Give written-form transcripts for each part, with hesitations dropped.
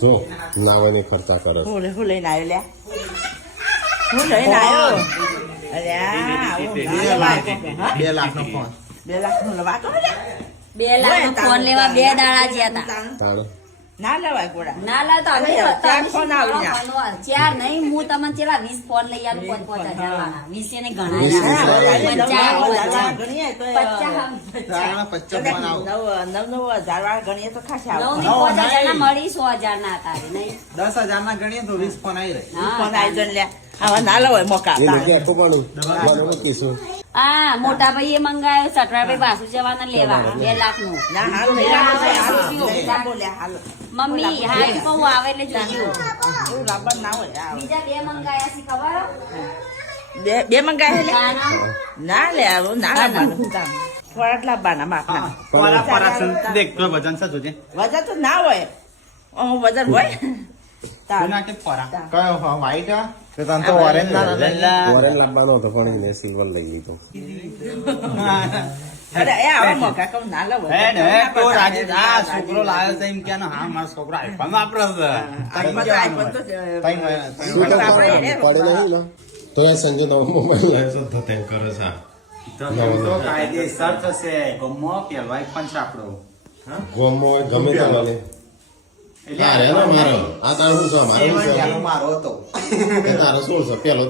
જો નાવાની ખર્ચા કરે છે. હું લઈને આવ્યો લ્યા હું લઈને આવ્યો અરે $2 લાખનો ફોન 2 લાખ નો લવા તો 2 લાખનો ફોન લેવા 2 દાડા જ્યાં હતા. તાણે ના લેવાય ગોડા ના લાવતા અમે ચાર ફોન આવી ગયા. ચાર નહીં હું તમને ચેલા 20 ફોન લઈ આવું 5,000 વાળા 20 ને ઘણા વીસ ગણીએ તો ખાસા નવ ની 5,000 ના મળી 100,000 ના હતા નહીં 10,000 ના ગણીએ તો 20 ફોન આવી રહે. ફોન આવી જન લે આવા ના લેવાય મોકા એ લોકો આપવાનું મને મૂકીશું. હા મોટા ભાઈએ મંગાયો સટરાભાઈ બાસુ જવાના લેવા 2 લાખ નું ના હાલ બોલ્યા હાલ મમ્મી હાલ કહું આવે એટલે જોજો એવું લાંબા ના હોય બીજા 2 મંગાયા છે ખબર બે મંગાય લે કાના ના લે આવું ના લાવવાનું થોડાક લાવવાના માપના દેખ તો વજન છે જોજે. વજન તો ના હોય વજન હોય કયો વ્હાઈટ તો તને તો ઓરેન્જ ના ઓરેન્જ લાવવાનો હતો પણ મેં સિલ્વર લઈ લીધો. અરે એ આવા મોકા કહું ના લાવો છોકરો લાવ્યો છે એમ કે હા મારો છોકરો આઈફોન વાપરે શું તો પડે નહીં ને તો એ સંજય નવો મોબાઈલ લાવ્યો છે તો તેમ કરે છે. કાયદેસર થશે ગમો પહેલવાય પણ છે આપણો ગોમો ગમે તે મળે. હા રે ને મારો આ તારું શું છે મારું શું છે મારો હતો તારો શું છે પેલો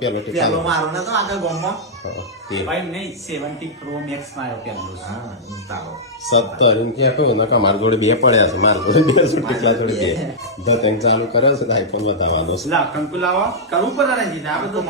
પેલો પેલો મારો નતો આગળ ગમો તે ભાઈ નહીં 70 પ્રો મેક્સ માં આવ્યો પેલો તારો 17 એમ કે કહ્યું નકા મારા જોડે 2 પડ્યા છે મારા જોડે 2 શું ટીકલા જોડે 2 ધ તેમ ચાલુ કર્યો છે આઈફોન બતાવવાનો છે. લા કંકુ લાવો કરવું પડે ને જીને આ બધું